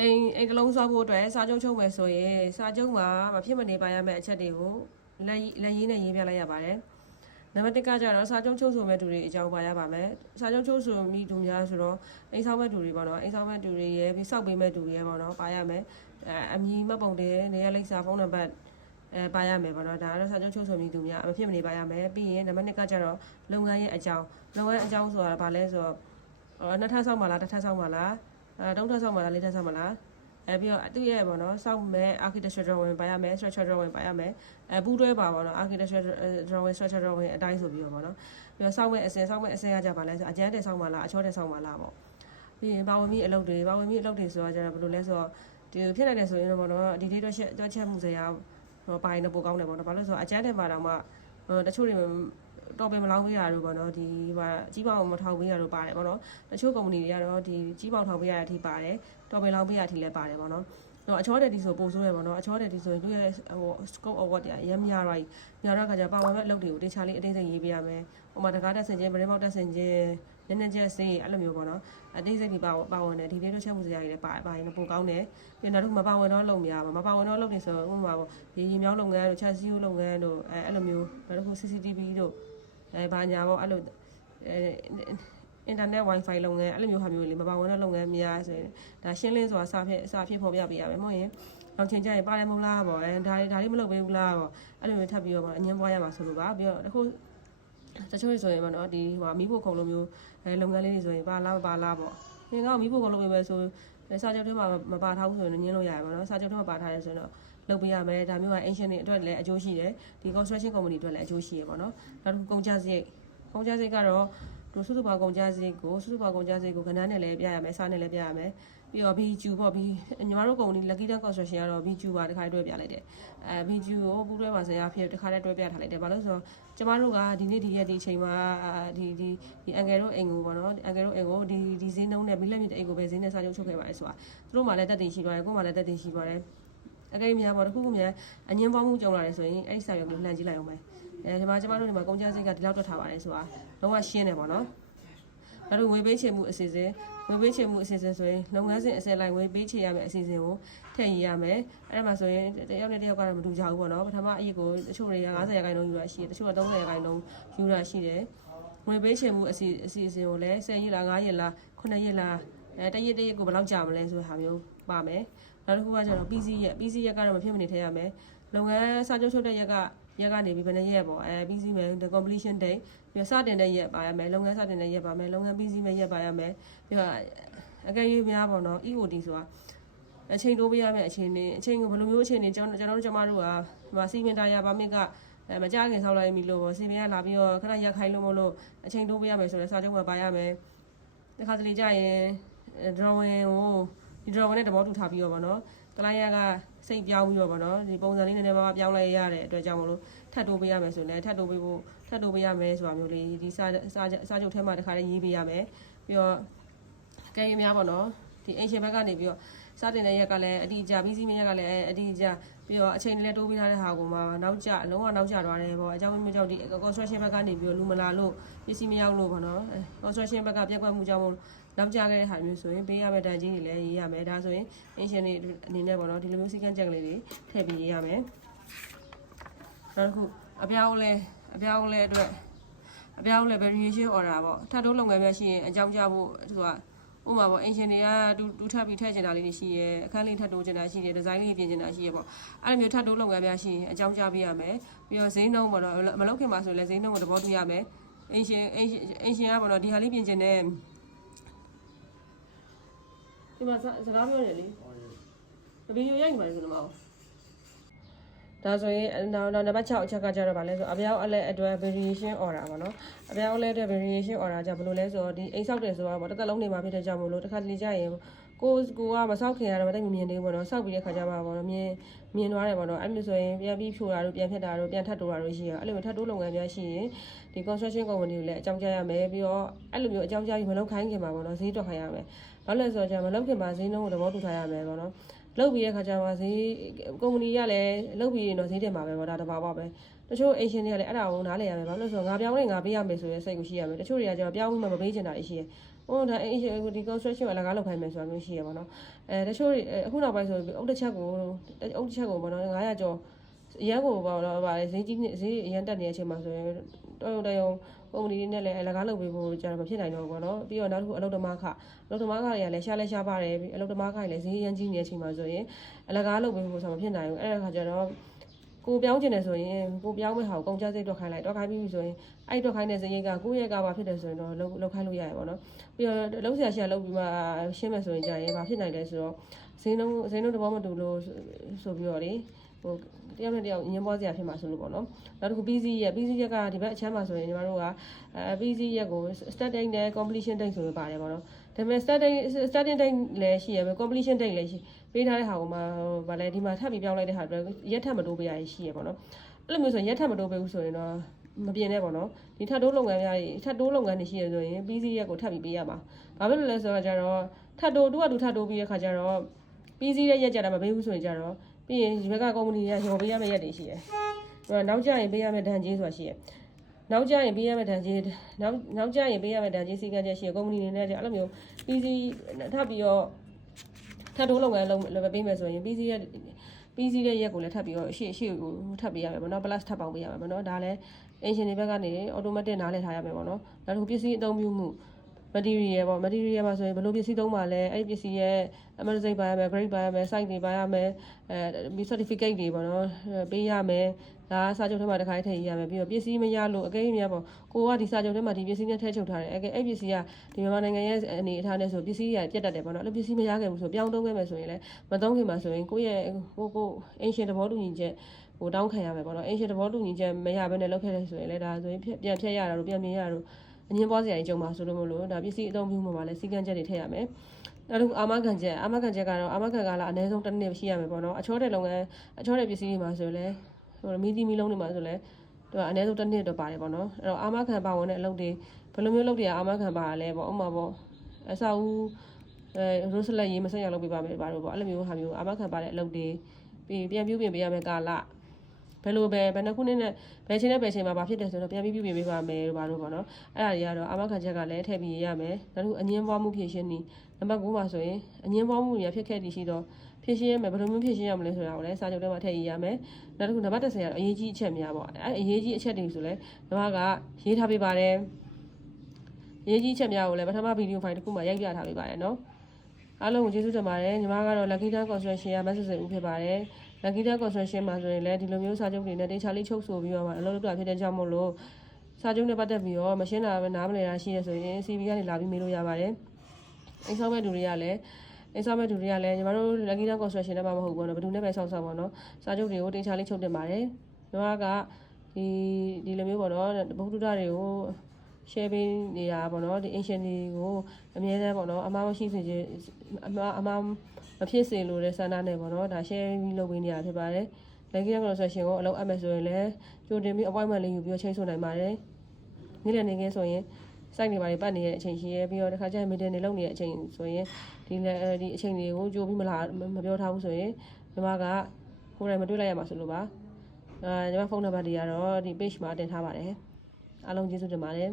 အိမ်ကလုံးဆောက်ဖို့အတွက်စာချုပ်ချုပ်မယ်ဆိုရင်စာချုပ်မှာမဖြစ်မနေပါရမယ့်အချက်တွေကိုလက်ရင်းနဲ့ရေးပြလိုက်ရပါတယ်နံပါတ်1ကကြတော့စာချုပ်ချုပ်ဆိုမဲ့သူတွေအကြောင်းပါရပါမယ်စာချုပ်ချုပ်ဆိုမိသူများဆိုတော့အိမ်ဆောင်မဲ့သူတွေပေါ့နော်အိမ်ဆောင်မဲ့သူတွေရဲ့ပြီးစောက်ပေးမဲ့သူတွေရဲ့ပေါ့နော်ပါရမယ်အမည်မှတ်ပုံတင်နေရာလိပ်စာဖုန်းနံပါတ်ပါရမယ်ပေါ့နော်ဒါကတော့စာချုပ်ချုပ်ဆိုမိသူများမဖြစ်မနေပါရမယ်ပြီးရင်နံပါတ်2ကကြတော့လုပ်ငန်းရဲ့အကြောင်းဆိုတာဘာလဲဆိုတော့နှစ်ထပ်ဆောက်မှာလားတစ်ထပ်ဆောက်မှာလားသုံးထပ်ဆောက်မှာလားလေးထပ်ဆောက်မှာလားပြီးတော့သူ့ရဲ့ပေါ့နော်စောက်မဲ့ architecture drawing ပါရမယ် structure drawing ပါရမယ်ပူးတွဲပါပေါ့နော် architecture drawing structure drawing အတိုင်းဆိုပြီးတော့ပေါ့နော်ပြီးတော့စောက်မဲ့အစင်ကကြပါလဲဆိုအကျန်းတဲ့စောက်မှာလားအချောတဲ့စောက်မှာလားပေါ့ပြီးရင်ပါဝင်ပြီးအလုပ်တွေဆိုတော့ကျတော့ဘယ်လိုလဲဆိုတော့ဒီဖြစ်နိုင်တယ်ဆိုရင်တော့ပေါ့နော်ဒီဒေးတွက်ချက်မှုစရာပါရင်တော့ပိုကောင်းတယ်ပေါ့နော်ဘာလို့ဆိုတော့အကျန်းတဲ့မှာတော့မှတချို့တွေတော်ပင်မလောင်းပေးရတော့ပေါ့နော်ဒီဟာကြီးပေါင်မထောင်ပေးရတော့ပါတယ်ပေါ့နော်တချို့ကုမ္ပဏီတွေကတော့ဒီကြီးပေါင်ထောင်ပေးရတဲ့အထိပါတယ်တော်ပင်လောင်းပေးရတဲ့အထိလည်းပါတယ်ပေါ့နော်တော့အချောတဲ့ဒီဆိုပို့ဆိုးရပေါ့နော်အချောတဲ့ဒီဆိုရင်သူရဲ့scope of work တွေအများများတော့ခါကျပါဝင်မဲ့အလုပ်တွေကိုတေချာလေးအသေးစိတ်ရေးပေးရမယ်ဟိုမှာတကားတက်ဆင်ခြင်းပရင်းပေါက်တက်ဆင်ခြင်းနည်းနည်းချက်စေးအဲ့လိုမျိုးပေါ့နော်အသေးစိတ်ဒီပါဝင်တယ်ဒီလေးတို့ချက်မှုစရာတွေလည်းပါရင်ပိုကောင်းတယ်ပြီးနောက်တစ်ခုမပါဝင်တော့လုပ်မရပါမပါဝင်တော့လုပ်နေဆိုဥပမာပေါ့ရေမြောင်းလုပ်ငန်းတို့ချက်စီးလုပ်ငန်းတို့အဲ့လိုမျိုးနောက်တစ်ခု CCTV တို့ဘာညာပေါ့အဲ့လိုinternet wifi လုပ်ငန်းအဲ့လိုမျိုးဟာမျိုးလေးမပါဝင်တဲ့လုပ်ငန်းများဆိုရင်ဒါရှင်းလင်းစွာစာဖြစ်ဖော်ပြပေးရမယ်မဟုတ်ရင်နောက်ချင်းကျရင်ပါတယ်မဟုတ်လားပေါ့ဒါလေးမလုပ်ပေးဘူးလားပေါ့အဲ့လိုမျိုးထပ်ပြီးတော့ပေါ့အငင်းပွားရမှာဆိုလို့ပါပြီးတော့အခုတချို့ဆိုရင်ပေါ့နော်ဒီဟိုမီးဖို့ခုံလိုမျိုးလုပ်ငန်းလေးတွေဆိုရင်ပါလားပေါ့သင်ကမီးဖို့ခုံလုပ်ပေးမယ်ဆိုစာချုပ်ထဲမှာမပါထားဘူးဆိုရင်ညင်းလို့ရတယ်ပေါ့နော်စာချုပ်ထဲမှာပါထားတယ်ဆိုရင်တော့လုပ်ပေးရမယ်ဒါမျိုးက ancient တွေအတွက်လည်းအကျိုးရှိတယ်ဒီ construction company အတွက်လည်းအကျိုးရှိရပေါ့နော်နောက်တစ်ခုကုန်ကျစရိတ်ကတော့တို့စုစုပေါင်းကုန်ကျစရိတ်ကိုကဏ္ဍနဲ့လည်းပြရမယ်စာနဲ့လည်းပြရမယ်ပြီးတော့ BQ ပေါ့ညီမတို့ကုမ္ပဏီ Lucky Dam Construction ကတော့ BQ ပါတစ်ခါတွဲပြလိုက်တယ်BQ ကိုပူးတွဲပါစရာဖြစ်တစ်ခါတည်းတွဲပြထားလိုက်တယ်ဘာလို့ဆိုတော့ကျမတို့ကဒီနေ့ဒီရက်ဒီချိန်မှာဒီအန်ဂယ်တို့အိမ်ကိုပေါ့နော်အန်ဂယ်တို့အိမ်ကိုဒီဈေးနှုန်းနဲ့မီလက်မြစ်အိမ်ကိုပဲဈေးနဲ့စာချုပ်ချုပ်ခဲ့ပါတယ်ဆိုတာသူတို့မှလည်းတက်တင်ရှိသွားတယ်ကိုယ်မှလည်းတက်တင်ရှိသွားတယ်အကိများပေါ့တခုခုများအငင်းပေါင်းမှုကြုံလာတယ်ဆိုရင်အဲ့ဒီစာရွက်ကိုလှန်ကြည့်လိုက်အောင်ပဲကျမတို့ဒီမှာကုန်ကျစရိတ်ကဒီလောက်တွက်ထားပါတယ်ဆိုတာလုံးဝရှင်းတယ်ပေါ့နော်နောက်တော့ငွေပေးချေမှုအစီအစဉ်ဆိုရင်လုပ်ငန်းစဉ်အစလိုက်ငွေပေးချေရမယ့်အစီအစဉ်ကိုထည့်ရရမယ်အဲ့ဒါမှဆိုရင်တယောက်နဲ့တယောက်ကတော့မတူကြဘူးပေါ့နော်ပထမအရေးကိုတချို့တွေက90%ယူတာရှိတယ်တချို့က30%ယူတာရှိတယ်ငွေပေးချေမှုအစီအစဉ်ကိုလည်း10ရက်လား9ရက်လား9ရက်လားတရက်ကိုဘယ်လောက်ကြာမလဲဆိုတဲ့ဟာမျိုးပါမယ်နောက်တစ်ခုကကျတော့ PC ရက်ကတော့မဖြစ်မနေထည့်ရမယ်လုပ်ငန်းစာချုပ်ချုပ်တဲ့ရက်ကနေပြီးဘယ်နှရက်ပေါ့ပြီးစီးမယ် the completion date ပြီးစတင်တဲ့ရက်ပါရမယ်လုပ်ငန်းစတင်တဲ့ရက်ပါမယ်လုပ်ငန်းပြီးစီးမဲ့ရက်ပါရမယ်ပြီးတော့အကယ်၍များပေါ့နော် EOD ဆိုတာအချိန်တိုးပေးရမယ်အချိန်ကိုဘယ်လိုမျိုးအချိန်တွေကျွန်တော်တို့ကဒီမှာစီမံတရားပါမစ်ကမကြခင်ဆောက်လိုက်ပြီလို့ပေါ့စီမံကလာပြီးတော့ခဏရက်ခိုင်းလို့မလို့အချိန်တိုးပေးရမယ်ဆိုတော့စာချုပ်မှာပါရမယ်တခါတလေကြာရင် drawing ကိုဒီ drawing နဲ့သဘောတူထားပြီးတော့ပေါ့နော်ကလိုင်းရကစိတ်ပြောင်းပြီးတော့ဗောနော်ဒီပုံစံလေးနည်းနည်းပါးပြောင်းလိုက်ရတဲ့အတွက်ကြောင့်မလို့ထပ်တိုးပေးရမယ်ဆိုရင်လည်းထပ်တိုးပေးရမယ်ဆိုတာမျိုးလေးဒီစာချုပ်ထဲမှာတစ်ခါလေးရေးပေးရမယ်ပြီးတော့ကဲရများဗောနော်ဒီအင်ရှင်ဘက်ကနေပြီးတော့စတင်တဲ့ရက်ကလည်းအတိအကျပြီးစီးမရက်ကလည်းအတိအကျပြီးတော့အချိန်လည်းတိုးပေးထားတဲ့ဟာကိုမှနောက်ကျလုံးဝနောက်ကျသွားတယ်ဗောအကြောင်းမျိုးကြောင့်ဒီ construction ဘက်ကနေပြီးတော့လူမလာလို့ပစ္စည်းမရောက်လို့ဗောနော် construction ဘက်ကပြက်ကွက်မှုကြောင့်နောက်ကျခဲ့တဲ့ဟာမျိုးဆိုရင်ပေးရမယ့်တန်ကြီးတွေလည်းရေးရမယ်ဒါဆိုရင်အင်ရှင်တွေအနေနဲ့ပေါ့နော်ဒီလိုမျိုးစီကံကြက်ကလေးတွေထည့်ပြီးရေးရမယ်နောက်တစ်ခုအပြောင်းလဲအတွက် variation order ပေါ့ထပ်တိုးလုပ်ငန်းများရှိရင်အကြောင်းကြားဖို့သူကဥပမာပေါ့အင်ရှင်တွေကတူထပ်ပြီးထည့်ချင်တာလေးတွေရှိရဲအခန်းလေးထပ်တိုးချင်တာရှိရဲဒီဇိုင်းလေးပြင်ချင်တာရှိရဲပေါ့အဲ့လိုမျိုးထပ်တိုးလုပ်ငန်းများရှိရင်အကြောင်းကြားပေးရမယ်ပြီးတော့ဈေးနှုန်းပေါ့နော်မလုပ်ခင်မှာဆိုရင်လည်းဈေးနှုန်းကိုသဘောတူရမယ်အင်ရှင်ကပေါ့နော်ဒီဟာလေးပြင်ချင်တဲ့ဒီမှာစကားပြောနေလေဗီဒီယိုရိုက်နေပါလေဆိုတော့ဒါဆိုရင်နောက်နံပါတ်6အချက်ကကြတော့ဗာလဲဆိုအပြောင်းအလဲအတွက် variation order ပါနော်အပြောင်းအလဲအတွက် variation order ကြဘယ်လိုလဲဆိုတော့ဒီအိမ်ဆောက်တယ်ဆိုတော့ဗောတစ်သက်လုံးနေမှာဖြစ်တဲ့ကြောင့်မို့လို့တစ်ခါတလေကြာရင်ကိုကမဆောက်ခင်ရတော့မသိမြင်သေးဘူးဗောနော်ဆောက်ပြီးတဲ့ခါကျမှဗောနော်မြင်သွားတယ်ဗောနော်အဲ့လိုဆိုရင်ပြန်ပြီးဖြိုတာတို့ပြန်ဖြတ်တာတို့ပြန်ထပ်တိုးတာတို့ရှိရအဲ့လိုထပ်တိုးလုပ်ငန်းများရှိရင်ဒီ construction company ကိုလည်းအကြောင်းကြားရမယ်ပြီးတော့အဲ့လိုမျိုးအကြောင်းကြားပြီးမလုပ်ခိုင်းခင်မှာဗောနော်ဈေးတွက်ခိုင်းရမယ်ဘာလို့လဲဆိုတော့ကြာမလုပ်ခင်မှာဈေးနှုန်းကိုသဘောတူထားရမယ်ဗောနော်လုပ်ပြီးတဲ့ခါကျမှဈေးကုမ္ပဏီကလည်းလုပ်ပြီးရင်တော့ဈေးတင်ပါပဲဗောဒါတဘာပါပဲတချို့ agent တွေကလည်းအဲ့ဒါကိုနားလည်ရမယ်ဘာလို့လဲဆိုတော့ငါပြောင်းနေငါပေးရမယ်ဆိုတဲ့စိတ်ကိုရှိရမယ်တချို့တွေကကျတော့ပြောင်းပြီးမှမပေးချင်တာရှိရ ဟိုဒါဒီ construction အလကားလောက်ခိုင်းမယ်ဆိုတာမျိုးရှိရပါတော့တချို့အခုနောက်ပိုင်းဆိုအုတ်တစ်ချက်ကိုပေါ့နော်900ကျော်အရန်ကိုပေါ့နော်ဗာဈေးအရန်တက်နေတဲ့အချိန်မှာဆိုရင်တော်ရုံကုမ္ပဏီတွေနဲ့လည်းအလကားလုပ်ပေးဖို့ကြာတော့မဖြစ်နိုင်တော့ဘူးပေါ့နော်ပြီးတော့နောက်တစ်ခုအလုပ်သမားခတွေကလည်းရှားပါတယ်အလုပ်သမားခတွေလည်းဈေးအရန်ကြီးနေတဲ့အချိန်မှာဆိုရင်အလကားလုပ်ပေးဖို့ဆိုမဖြစ်နိုင်ဘူးအဲ့ဒါခါကျတော့ကိုပြောင်းကျင်တယ်ဆိုရင်ကိုပြောင်းမဲ့ဟာကိုကုန်ကြစိတ်တွက်ခိုင်းလိုက်တွက်ခိုင်းပြီးဆိုရင်အဲ့တွက်ခိုင်းတဲ့စရိတ်က9ရက်ကပါဖြစ်တယ်ဆိုရင်တော့လောက်ခိုင်းလို့ရရပါတော့ပြီးတော့လုံးဆရာလုပ်ပြီးမှရှင်းမယ်ဆိုရင်ကြာရင်ဘာဖြစ်နိုင်လဲဆိုတော့ဈေးနှုန်းတဘောမတူလို့ဆိုပြီးတော့လေဟိုတယောက်နဲ့တယောက်ညှင်းပွားစရာဖြစ်မှာဆိုလို့ပေါ့နော်နောက်တစ်ခု PC ရက်ကဒီဘက်အချမ်းမှာဆိုရင်ညီမတို့ကPC ရက်ကို start date နဲ့ completion date ဆိုလို့ပါတယ်ပေါ့နော်ဒါပေမဲ့ starting date လည်းရှိရပဲ completion date လည်းရှိပေးထားတဲ့ဟာကိုမှဗာလဲဒီမှာထပ်ပြီးပြောင်းလိုက်တဲ့ဟာအတွက်ရက်ထပ်မတိုးပေးရရှိရပေါ့နော်အဲ့လိုမျိုးဆိုရင်ရက်ထပ်မတိုးပေးဘူးဆိုရင်တော့မပြင်းနဲ့ပေါ့နော်ဒီထပ်တိုးလုပ်ငန်းများထပ်တိုးလုပ်ငန်းတွေရှိရဆိုရင် PC ရက်ကိုထပ်ပြီးပေးရမှာဘာဖြစ်လို့လဲဆိုတော့ကျတော့ထပ်တိုးထပ်တိုးပြီးတဲ့ခါကျတော့ PC ရက်ကြတာမပေးဘူးဆိုရင်ကျတော့ပြီးရင်ဒီဘက်ကကုမ္ပဏီကရော်ပေးရမယ့်ရက်တွေရှိတယ်နောက်ကျရင်ပေးရမယ့်ဒဏ်ကြေးဆိုတာရှိတယ်နောက်ကျရင်ပေးရမယ့်ဒဏ်ကြေးနောက်ကျရင်ပေးရမယ့်ဒဏ်ကြေးစီကံချက်ရှိရကုမ္ပဏီတွေနဲ့အဲ့လိုမျိုး PC ထပ်ပြီးတော့ထပ်တိုးလုပ်ငန်းလုပ်ပေးမယ်ဆိုရင် PC ရဲ့ရက်ကိုလည်းထပ်ပြီးတော့ရှေ့ကိုထပ်ပေးရမယ်ပေါ့နော် plus ထပ်ပေါင်းပေးရမယ်ပေါ့နော်ဒါလည်းအင်ရှင်တွေဘက်ကနေ automatic နားလည်ထားရမယ်ပေါ့နော်နောက်တစ်ခုပစ္စည်းအသုံးပြုမှု material ပေါ့ material မှာဆိုရင်ဘယ်လိုပစ္စည်းသုံးပါလဲအဲ့ဒီပစ္စည်းရဲ့ amortization ပါရမယ် grade ပါရမယ် site တွေပါရမယ်certificate တွေပေါ့နော်ပေးရမယ်ဒါစာချုပ်ထဲမှာတစ်ခါထည့်ရမယ်ပြီးတော့ပစ္စည်းမရလို့အကယ်၍များပေါ့ကိုကဒီစာချုပ်ထဲမှာဒီပစ္စည်းနဲ့ထည့်ချုပ်ထားတယ်အဲ့ပစ္စည်းကဒီမြန်မာနိုင်ငံရဲ့အနေအထားနဲ့ဆိုပစ္စည်းရပြတ်တတ်တယ်ပေါ့နော်အဲ့လိုပစ္စည်းမရခဲ့ဘူးဆိုပြောင်းသုံးခဲ့မယ်ဆိုရင်လည်းမသုံးခင်မှာဆိုရင်ကိုယ့်ရဲ့ကိုအင်ရှင်သဘောတူညီချက်ဟိုတောင်းခံရမယ်ပေါ့နော်အင်ရှင်သဘောတူညီချက်မရဘဲနဲ့လုပ်ခဲ့တယ်ဆိုရင်လည်းဒါဆိုရင်ပြန်ဖြတ်ရတာတို့ပြန်မြင်ရတာတို့အငင်းပွားစရာကြီးကြုံပါဆိုလို့မလို့ဒါပစ္စည်းအသုံးပြုမှုမှာလည်းစီကံချက်တွေထည့်ရမယ်နောက်တစ်ခုအာမခံချက်ကတော့အာမခံကလည်းအနည်းဆုံးတစ်နှစ်ရှိရမယ်ပေါ့နော်အချောတဲ့လုပ်ငန်းအချောတဲ့ပစ္စည်းတွေမှာဆိုလည်းဟိုမီလုံးတွေမှာဆိုလည်းသူကအနည်းဆုံးတစ်နှစ်တော့ပါတယ်ပေါ့နော်အဲ့တော့အာမခံပါဝင်တဲ့အလုပ်တွေဘယ်လိုမျိုးလုပ်တွေကအာမခံပါလဲပေါ့ဥပမာပေါ့အစာဦးရိုးစလက်ရေးမဆက်ရလုပ်ပေးပါမယ်ဘာလို့ပေါ့အဲ့လိုမျိုးဟာမျိုးအာမခံပါတဲ့အလုပ်တွေပြီးပြန်ပြုပြင်ပေးရမယ်ကာလဘယ်နှစ်ခုနဲ့ဘယ်ချိန်နဲ့ဘယ်ချိန်မှာဘာဖြစ်တယ်ဆိုတော့ပြန်ပြီးပြုပြင်ပေးပါမယ်ဘာလို့ပေါ့နော်အဲ့ဒါတွေကတော့အာမခံချက်ကလည်းထည့်ပြီးရမယ်နောက်တစ်ခုအငင်းပွားမှုဖြည့်ရှင်းနည်းနံပါတ်9မှာဆိုရင်အငင်းပွားမှုတွေဖြစ်ခဲ့တည်ရှိတော့ဖြည့်ရှင်းရမယ်ဘယ်လိုမျိုးဖြည့်ရှင်းရမလဲဆိုတာကိုလည်းစာချုပ်ထဲမှာထည့်ရမယ်နောက်တစ်ခုနံပါတ်10ကတော့အရေးကြီးအချက်များပေါ့အဲ့အရေးကြီးအချက်တွေဆိုလဲညီမကရေးထားပေးပါတယ်အရေးကြီးအချက်များကိုလည်းပထမဗီဒီယိုဖိုင်တစ်ခုမှာရိုက်ပြထားပေးပါတယ်နော်အားလုံးကိုကျေးဇူးတင်ပါတယ်ညီမကတော့ Lucky Star Construction ရမဆစ်ဦးဖြစ်ပါတယ် Lucky Star Construction မှာဆိုရင်လည်းဒီလိုမျိုးစာချုပ်တွေနဲ့တင်ချလေးချုပ်ဆိုပြီးတော့အလုပ်လုပ်တာဖြစ်တဲ့ကြောင့်မို့လို့စာချုပ်နဲ့ပတ်သက်ပြီးတော့မရှင်းတာပဲနားမလည်တာရှိရဆိုရင် CV ကနေလာပြီးမေးလို့ရပါတယ်အိမ်ဆောင်မဲ့သူတွေကလည်းညီမတို့ Lucky Star Construction နဲ့မှမဟုတ်ဘူးနော်ဘယ်သူနဲ့ပဲဆောက်ပါနော်စာချုပ်တွေကိုတင်ချလေးချုပ်တင်ပါတယ်ညီမကဒီလိုမျိုးပေါ့နော်ဘုဒ္ဓတွေကိုshare ပေးနေတာပေါ့နော်ဒီ ancient တွေကိုအများနဲ့ပေါ့နော်အမှားမရှိစေခြင်းအမှားမဖြစ်စေလို့တဲ့ဆန္ဒနဲ့ပေါ့နော်ဒါ share ပြီးလုပ်ပေးနေတာဖြစ်ပါတယ် Lucky Star Construction ကိုအလုပ်အပ်မယ်ဆိုရင်လည်းကြိုတင်ပြီး appointment လေးယူပြီးချိန်ဆိုနိုင်ပါတယ်နေ့လည်နေခင်းဆိုရင်စိုက်နေပါလေပတ်နေတဲ့အချိန်ရှိရဲပြီးတော့တစ်ခါကျရင် meeting တွေလုပ်နေတဲ့အချိန်ဆိုရင်ဒီအချိန်တွေကိုကြိုပြီးမပြောထားဘူးဆိုရင်ညီမကကိုယ်တိုင်မတွေ့လိုက်ရမှာဆိုလို့ပါညီမဖုန်းနံပါတ်တွေကတော့ဒီ page မှာတင်ထားပါတယ်အားလုံးကျေးဇူးတင်ပါတယ်